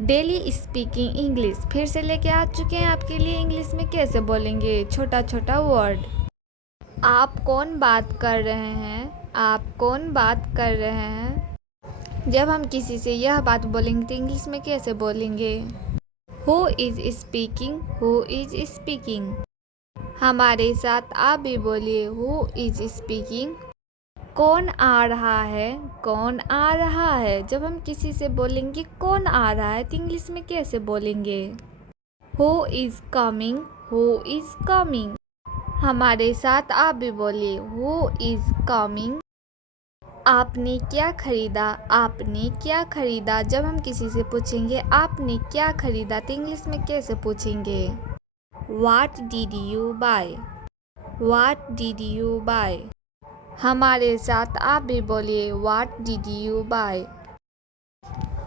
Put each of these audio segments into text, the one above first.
Daily speaking English फिर से लेके आ चुके हैं आपके लिए। इंग्लिश में कैसे बोलेंगे छोटा छोटा वर्ड। आप कौन बात कर रहे हैं, आप कौन बात कर रहे हैं। जब हम किसी से यह बात बोलेंगे तो इंग्लिश में कैसे बोलेंगे। Who is speaking, who is speaking. हमारे साथ आप भी बोलिए, हु इज़ स्पीकिंग। कौन आ रहा है, कौन आ रहा है। जब हम किसी से बोलेंगे कौन आ रहा है तो इंग्लिश में कैसे बोलेंगे। Who is coming, who is coming. हमारे साथ आप भी बोलिए, हु इज़ कमिंग। आपने क्या खरीदा, आपने क्या खरीदा। जब हम किसी से पूछेंगे आपने क्या खरीदा तो इंग्लिश में कैसे पूछेंगे। What did you buy, What did you buy। हमारे साथ आप भी बोलिए, What did you buy।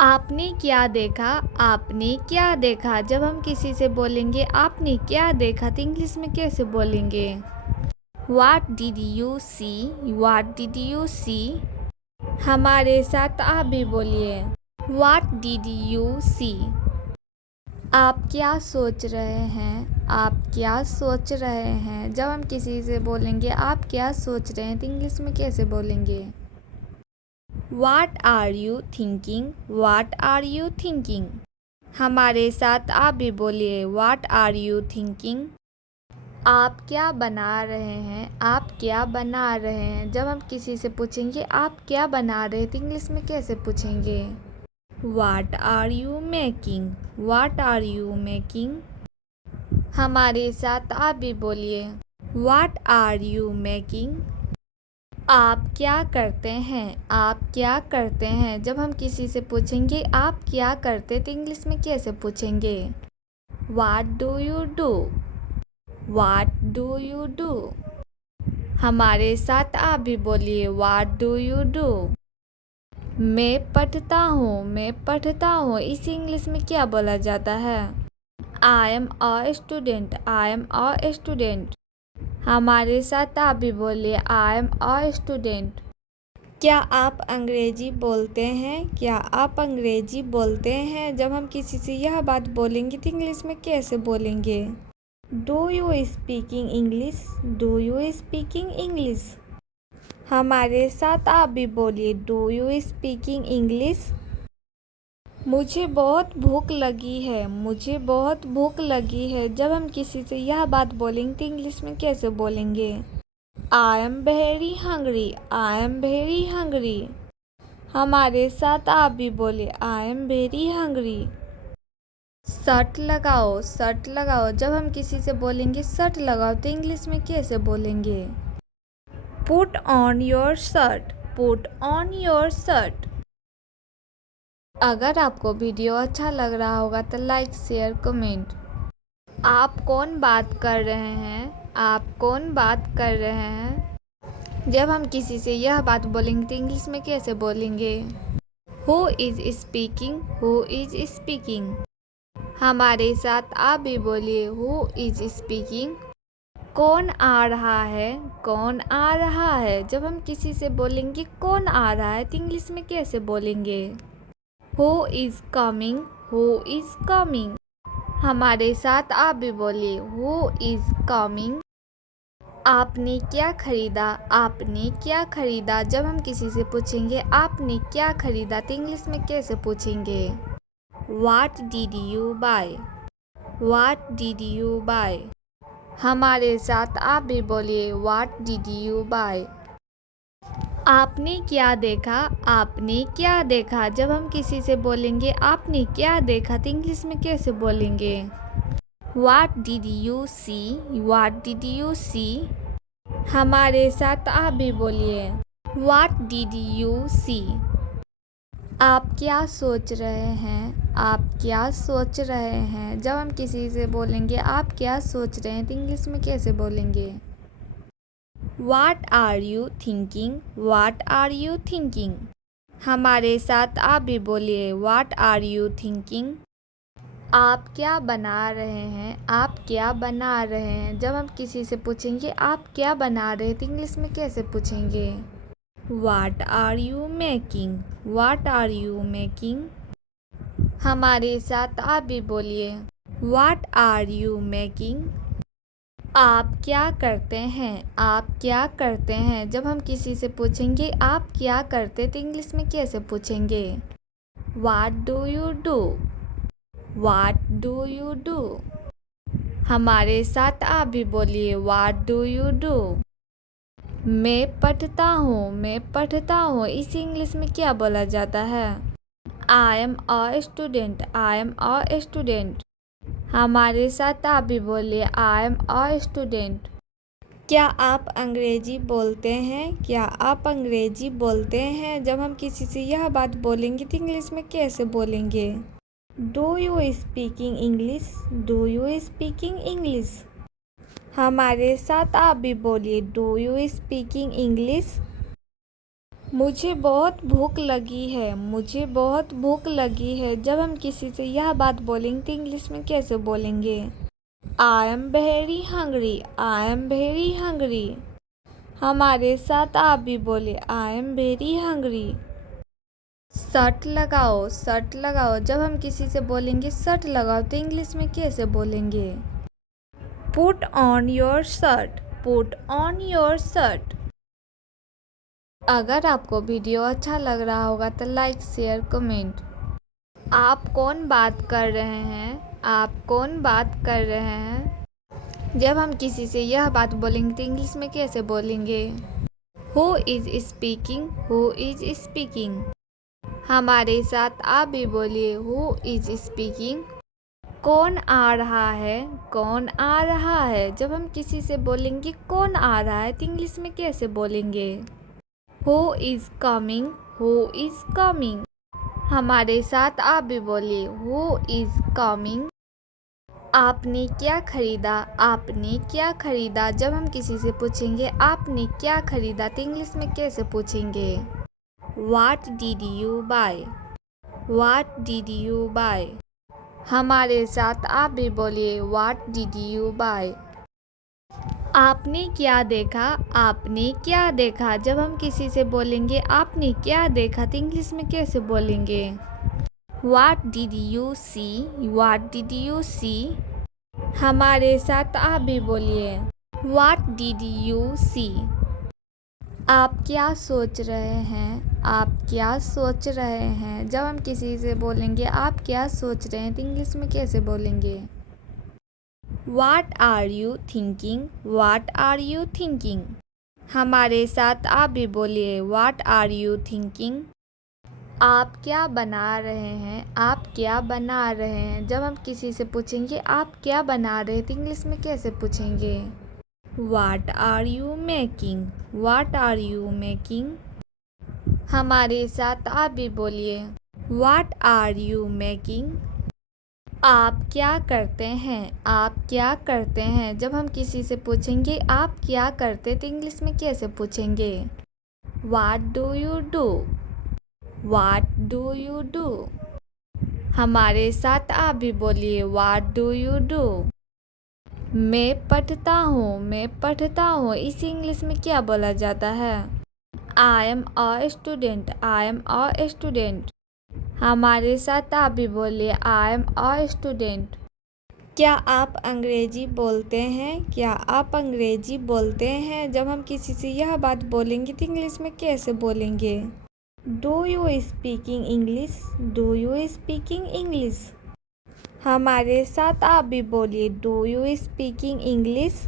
आपने क्या देखा, आपने क्या देखा। जब हम किसी से बोलेंगे आपने क्या देखा तो इंग्लिश में कैसे बोलेंगे। What did you see, What did you see। हमारे साथ आप भी बोलिए, What did you see। आप क्या सोच रहे हैं, आप क्या सोच रहे हैं। जब हम किसी से बोलेंगे आप क्या सोच रहे हैं तो इंग्लिश में कैसे बोलेंगे। What are you thinking, What are you thinking। हमारे साथ आप भी बोलिए, What are you thinking। आप क्या बना रहे हैं, आप क्या बना रहे हैं। जब हम किसी से पूछेंगे आप क्या बना रहे हैं तो इंग्लिश में कैसे पूछेंगे। What are you making, What are you making। हमारे साथ आप भी बोलिए, What are you making। आप क्या करते हैं, आप क्या करते हैं। जब हम किसी से पूछेंगे आप क्या करते तो इंग्लिश में कैसे पूछेंगे। What do you do, What do you do। हमारे साथ आप भी बोलिए, What do you do। मैं पढ़ता हूँ, मैं पढ़ता हूँ। इसी इंग्लिश में क्या बोला जाता है। I am a student, I am a student। हमारे साथ आप भी बोलिए, I am a student। क्या आप अंग्रेजी बोलते हैं, क्या आप अंग्रेजी बोलते हैं। जब हम किसी से यह बात बोलेंगे तो इंग्लिश में कैसे बोलेंगे। Do you speaking English, do you speaking English. हमारे साथ आप भी बोलिए, डू यू स्पीकिंग इंग्लिश। मुझे बहुत भूख लगी है, मुझे बहुत भूख लगी है। जब हम किसी से यह बात बोलेंगे तो इंग्लिश में कैसे बोलेंगे। I am very hungry, I am very hungry. हमारे साथ आप भी बोलिए, I am very hungry. Shirt लगाओ, शर्ट लगाओ। जब हम किसी से बोलेंगे शर्ट लगाओ तो इंग्लिश में कैसे बोलेंगे। Put on your shirt, put on your shirt. अगर आपको वीडियो अच्छा लग रहा होगा तो लाइक शेयर कमेंट। आप कौन बात कर रहे हैं, आप कौन बात कर रहे हैं। जब हम किसी से यह बात बोलेंगे तो इंग्लिश में कैसे बोलेंगे। Who is speaking, who is speaking. हमारे साथ आप भी बोलिए, हु इज़ स्पीकिंग। कौन आ रहा है, कौन आ रहा है। जब हम किसी से बोलेंगे कौन आ रहा है तो इंग्लिश में कैसे बोलेंगे। Who is coming, who is coming. हमारे साथ आप भी बोलिए, हु इज़ कमिंग। आपने क्या खरीदा, आपने क्या खरीदा। जब हम किसी से पूछेंगे आपने क्या खरीदा तो इंग्लिश में कैसे पूछेंगे। What did you buy, What did you buy। हमारे साथ आप भी बोलिए, What did you buy। आपने क्या देखा, आपने क्या देखा। जब हम किसी से बोलेंगे आपने क्या देखा तो इंग्लिश में कैसे बोलेंगे। What did you see, What did you see। हमारे साथ आप भी बोलिए, What did you see। आप क्या सोच रहे हैं, आप क्या सोच रहे हैं। जब हम किसी से बोलेंगे आप क्या सोच रहे हैं तो इंग्लिश में कैसे बोलेंगे। What are you thinking, What are you thinking। हमारे साथ आप भी बोलिए, What are you thinking। आप क्या बना रहे हैं, आप क्या बना रहे हैं। जब हम किसी से पूछेंगे आप क्या बना रहे हैं तो इंग्लिश में कैसे पूछेंगे। What are you making, What are you making। हमारे साथ आप भी बोलिए। What are you making? आप क्या करते हैं? आप क्या करते हैं? जब हम किसी से पूछेंगे आप क्या करते तो इंग्लिश में कैसे पूछेंगे? What do you do? What do you do? हमारे साथ आप भी बोलिए। What do you do? मैं पढ़ता हूँ। मैं पढ़ता हूँ इसे इंग्लिश में क्या बोला जाता है? I am a student. I am a student. हमारे साथ आप भी बोलिए। I am a student. क्या आप अंग्रेजी बोलते हैं? क्या आप अंग्रेजी बोलते हैं? जब हम किसी से यह बात बोलेंगे तो इंग्लिश में कैसे बोलेंगे? Do you speaking English? Do you speaking English? हमारे साथ आप भी बोलिए। Do you speaking English? मुझे बहुत भूख लगी है। मुझे बहुत भूख लगी है। जब हम किसी से यह बात बोलेंगे तो इंग्लिश में कैसे बोलेंगे? I am very hungry. I am very hungry. हमारे साथ आप भी बोले। I am very hungry. Shirt लगाओ। शर्ट लगाओ। जब हम किसी से बोलेंगे शर्ट लगाओ तो इंग्लिश में कैसे बोलेंगे? Put on your shirt. Put on your shirt. अगर आपको वीडियो अच्छा लग रहा होगा तो लाइक शेयर कमेंट। आप कौन बात कर रहे हैं? आप कौन बात कर रहे हैं? जब हम किसी से यह बात बोलेंगे तो इंग्लिश में कैसे बोलेंगे? Who is speaking? Who is speaking? हमारे साथ आप भी बोलिए। Who is speaking? कौन आ रहा है? कौन आ रहा है? जब हम किसी से बोलेंगे कौन आ रहा है तो इंग्लिश में कैसे बोलेंगे? Who is coming? Who is coming? हमारे साथ आप भी बोलिए। Who is coming? आपने क्या खरीदा? आपने क्या खरीदा? जब हम किसी से पूछेंगे आपने क्या खरीदा तो इंग्लिश में कैसे पूछेंगे? What did you buy? What did you buy? हमारे साथ आप भी बोलिए। What did you buy? आपने क्या देखा? आपने क्या देखा? जब हम किसी से बोलेंगे आपने क्या देखा तो इंग्लिश में कैसे बोलेंगे? What did you see? What did you see? हमारे साथ आप भी बोलिए। What did you see? आप क्या सोच रहे हैं? आप क्या सोच रहे हैं? जब हम किसी से बोलेंगे आप क्या सोच रहे हैं तो इंग्लिश में कैसे बोलेंगे? What are you thinking? What are you thinking? हमारे साथ आप भी बोलिए। What are you thinking? आप क्या बना रहे हैं? आप क्या बना रहे हैं? जब हम किसी से पूछेंगे आप क्या बना रहे हैं तो इंग्लिश में कैसे पूछेंगे? What are you making? What are you making? हमारे साथ आप भी बोलिए। What are you making? आप क्या करते हैं? आप क्या करते हैं? जब हम किसी से पूछेंगे आप क्या करते तो इंग्लिश में कैसे पूछेंगे? What do you do? What do you do? हमारे साथ आप भी बोलिए। What do you do? मैं पढ़ता हूँ। मैं पढ़ता हूँ इसे इंग्लिश में क्या बोला जाता है? I am a student. I am a student. हमारे साथ आप भी बोलिए। I am a student. क्या आप अंग्रेजी बोलते हैं? क्या आप अंग्रेजी बोलते हैं? जब हम किसी से यह बात बोलेंगे तो इंग्लिश में कैसे बोलेंगे? Do you speaking English? Do you speaking English? हमारे साथ आप भी बोलिए। Do you speaking English?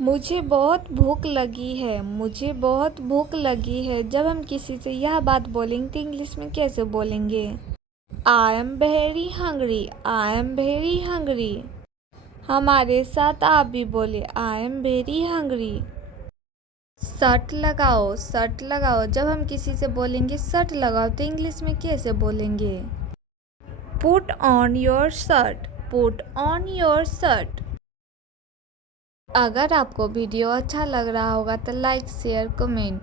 मुझे बहुत भूख लगी है। मुझे बहुत भूख लगी है। जब हम किसी से यह बात बोलेंगे तो इंग्लिश में कैसे बोलेंगे? I am very hungry. I am very hungry. हमारे साथ आप भी बोले। I am very hungry. Shirt लगाओ। शर्ट लगाओ। जब हम किसी से बोलेंगे शर्ट लगाओ तो इंग्लिश में कैसे बोलेंगे? Put on your shirt. Put on your shirt. अगर आपको वीडियो अच्छा लग रहा होगा तो लाइक शेयर कमेंट।